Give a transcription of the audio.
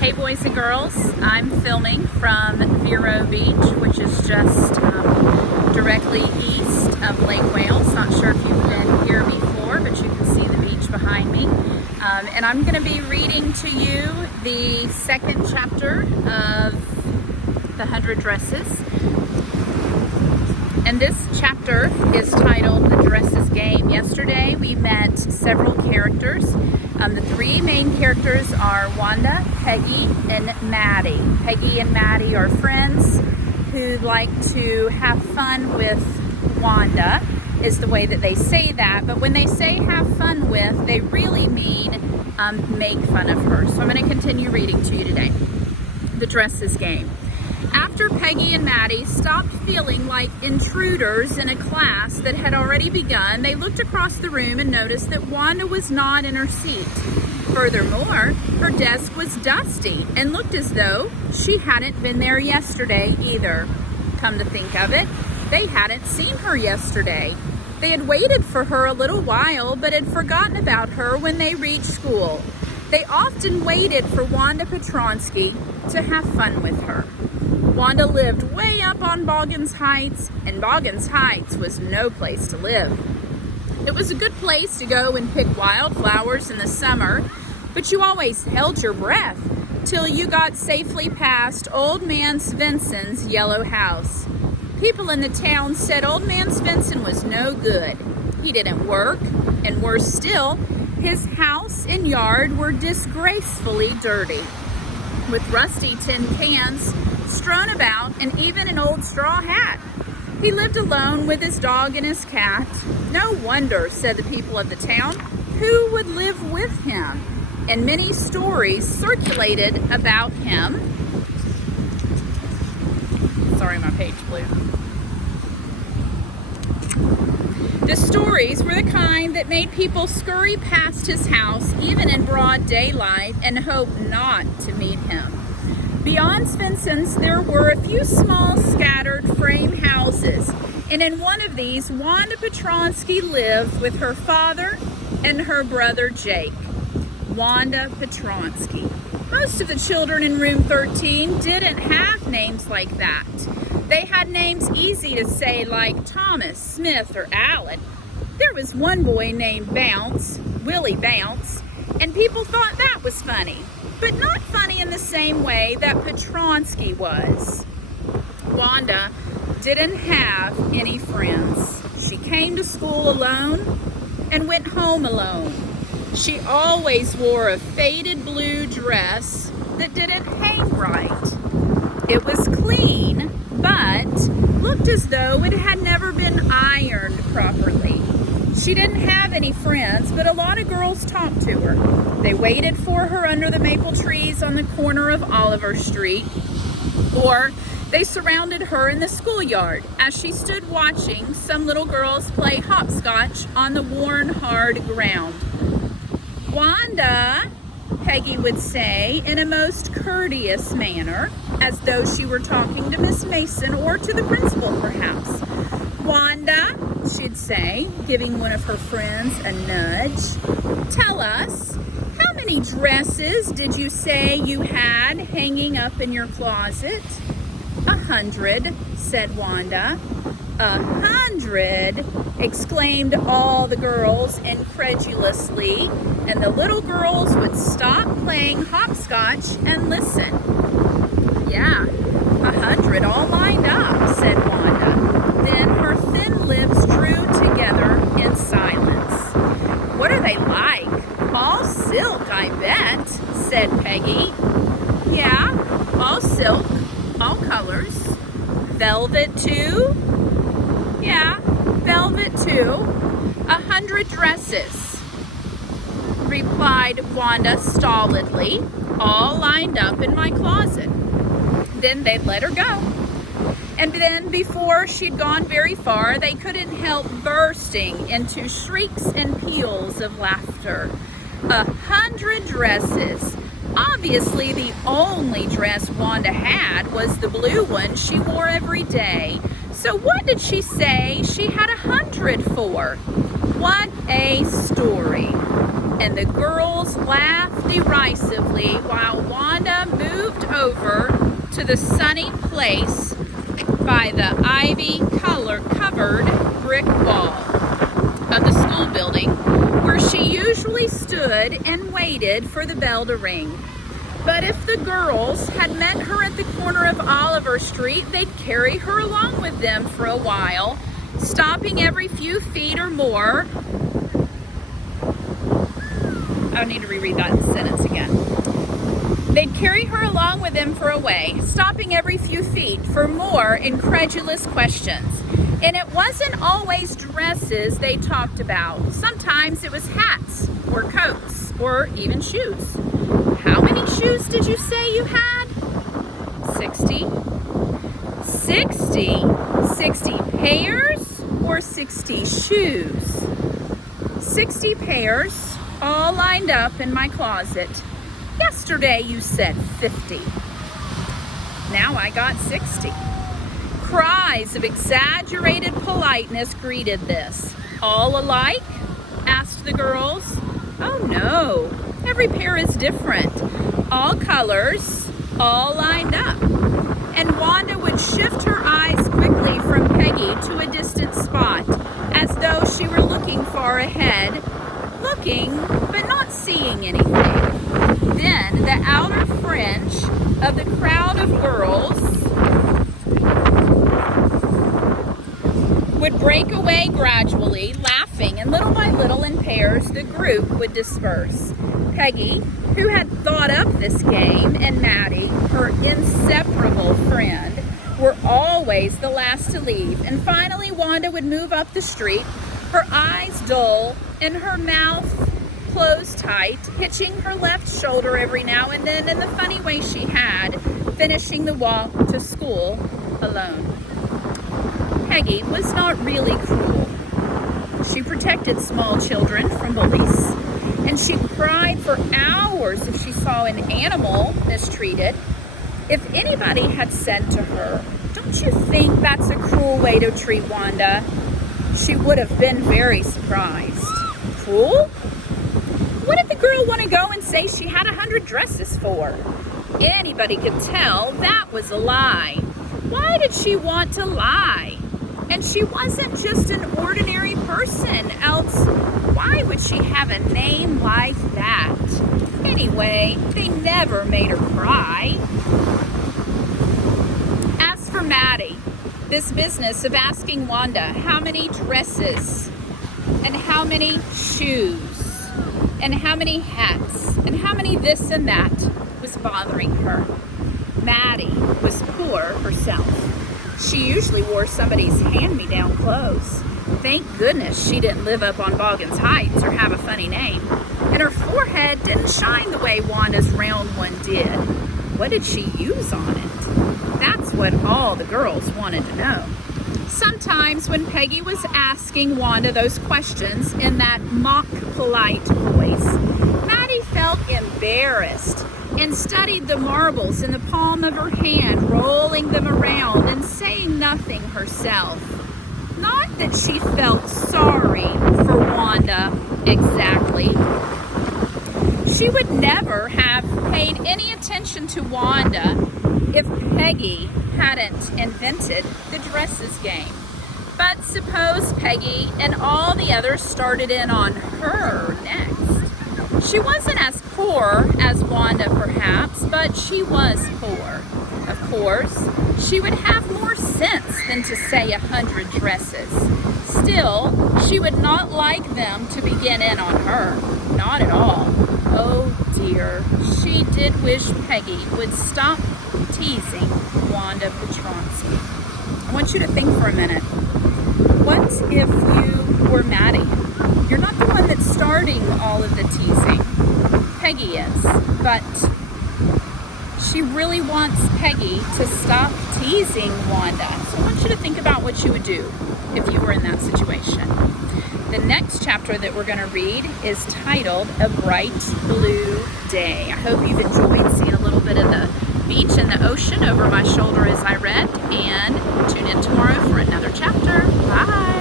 Hey boys and girls, I'm filming from Vero Beach, which is just directly east of Lake Wales. Not sure if you've been here before, but you can see the beach behind me. And I'm going to be reading to you the second chapter of The 100 Dresses. And this chapter is titled The Dresses Game. Yesterday we met several characters. The three main characters are Wanda, Peggy, and Maddie. Peggy and Maddie are friends who like to have fun with Wanda, is the way that they say that. But when they say have fun with, they really mean make fun of her. So I'm going to continue reading to you today. The Dresses Game. After Peggy and Maddie stopped feeling like intruders in a class that had already begun, they looked across the room and noticed that Wanda was not in her seat. Furthermore, her desk was dusty and looked as though she hadn't been there yesterday either. Come to think of it, they hadn't seen her yesterday. They had waited for her a little while, but had forgotten about her when they reached school. They often waited for Wanda Petronsky to have fun with her. Wanda lived way up on Boggins Heights, and Boggins Heights was no place to live. It was a good place to go and pick wildflowers in the summer, but you always held your breath till you got safely past Old Man Svensson's yellow house. People in the town said Old Man Svensson was no good. He didn't work, and worse still, his house and yard were disgracefully dirty, with rusty tin cans strewn about and even an old straw hat. He lived alone with his dog and his cat. No wonder, said the people of the town, who would live with him? And many stories circulated about him. Sorry, my page blew. The stories were the kind that made people scurry past his house even in broad daylight and hope not to meet him. Beyond Svensson's, there were a few small scattered frame houses, and in one of these, Wanda Petronsky lived with her father and her brother Jake. Wanda Petronsky. Most of the children in room 13 didn't have names like that. They had names easy to say like Thomas, Smith, or Alan. There was one boy named Bounce, Willie Bounce, and people thought that was funny. But not funny in the same way that Petronsky was. Wanda didn't have any friends. She came to school alone and went home alone. She always wore a faded blue dress that didn't hang right. It was clean, but looked as though it had never been ironed properly. She didn't have any friends, but a lot of girls talked to her. They waited for her under the maple trees on the corner of Oliver Street, or they surrounded her in the schoolyard as she stood watching some little girls play hopscotch on the worn, hard ground. Wanda, Peggy would say in a most courteous manner, as though she were talking to Miss Mason or to the principal perhaps. Wanda, she'd say, giving one of her friends a nudge, tell us, how many dresses did you say you had hanging up in your closet? 100, said Wanda. 100, exclaimed all the girls incredulously, and the little girls would stop playing hopscotch and listen. Yeah, 100 all lined up, said Wanda. Then her thin lips drew together in silence. What are they like? All silk, I bet, said Peggy. Yeah, all silk, all colors. Velvet too? Yeah, velvet too. 100 dresses, replied Wanda stolidly, all lined up in my closet. Then they'd let her go. And then before she'd gone very far, they couldn't help bursting into shrieks and peals of laughter. 100 dresses. Obviously, the only dress Wanda had was the blue one she wore every day. So what did she say she had 100 for? What a story. and the girls laughed derisively while Wanda moved over to the sunny place by the ivy-covered brick wall of the school building, where she usually stood and waited for the bell to ring. But if the girls had met her at the corner of Oliver Street, they'd carry her along with them for a while, stopping every few feet or more. I need to reread that sentence again. They'd carry her along with them for a way, stopping every few feet for more incredulous questions. And it wasn't always dresses they talked about. Sometimes it was hats or coats or even shoes. How many shoes did you say you had? 60. 60 pairs or 60 shoes? 60 pairs, all lined up in my closet. Yesterday you said 50. Now I got 60. Cries of exaggerated politeness greeted this. All alike? Asked the girls. Oh no, every pair is different. All colors, all lined up. And Wanda would shift her eyes quickly from Peggy to a distant spot, as though she were looking far ahead, looking but not seeing anything. Then the outer fringe of the crowd of girls would break away gradually, laughing, and little by little in pairs the group would disperse. Peggy, who had thought up this game, and Maddie, her inseparable friend, were always the last to leave. And finally Wanda would move up the street, her eyes dull and her mouth closed tight, hitching her left shoulder every now and then in the funny way she had, finishing the walk to school alone. Peggy was not really cruel. She protected small children from bullies, and she cried for hours if she saw an animal mistreated. If anybody had said to her, "Don't you think that's a cruel way to treat Wanda?" she would have been very surprised. Cruel? What did the girl want to go and say she had 100 dresses for? Anybody could tell that was a lie. Why did she want to lie? And she wasn't just an ordinary person, else why would she have a name like that? Anyway, they never made her cry. As for Maddie, this business of asking Wanda how many dresses and how many shoes and how many hats and how many this and that was bothering her. Maddie was poor herself. She usually wore somebody's hand-me-down clothes. Thank goodness she didn't live up on Boggins Heights or have a funny name. And her forehead didn't shine the way Wanda's round one did. What did she use on it? That's what all the girls wanted to know. Sometimes when Peggy was asking Wanda those questions in that mock polite voice, Maddie felt embarrassed and studied the marbles in the palm of her hand, rolling them around and saying nothing herself. Not that she felt sorry for Wanda exactly. She would never have paid any attention to Wanda if Peggy hadn't invented the dresses game. But suppose Peggy and all the others started in on her next. She wasn't as poor as Wanda perhaps, but she was poor. Of course, she would have more sense than to say 100 dresses. Still, she would not like them to begin in on her. Not at all. Oh dear, she did wish Peggy would stop teasing Wanda Petronsky. I want you to think for a minute. What if you were Maddie? You're not the one that's starting all of the teasing. Peggy is, but she really wants Peggy to stop teasing Wanda. So I want you to think about what you would do if you were in that situation. The next chapter that we're going to read is titled A Bright Blue Day. I hope you've enjoyed seeing a little bit of the beach and the ocean over my shoulder as I read, and tune in tomorrow for another chapter. Bye!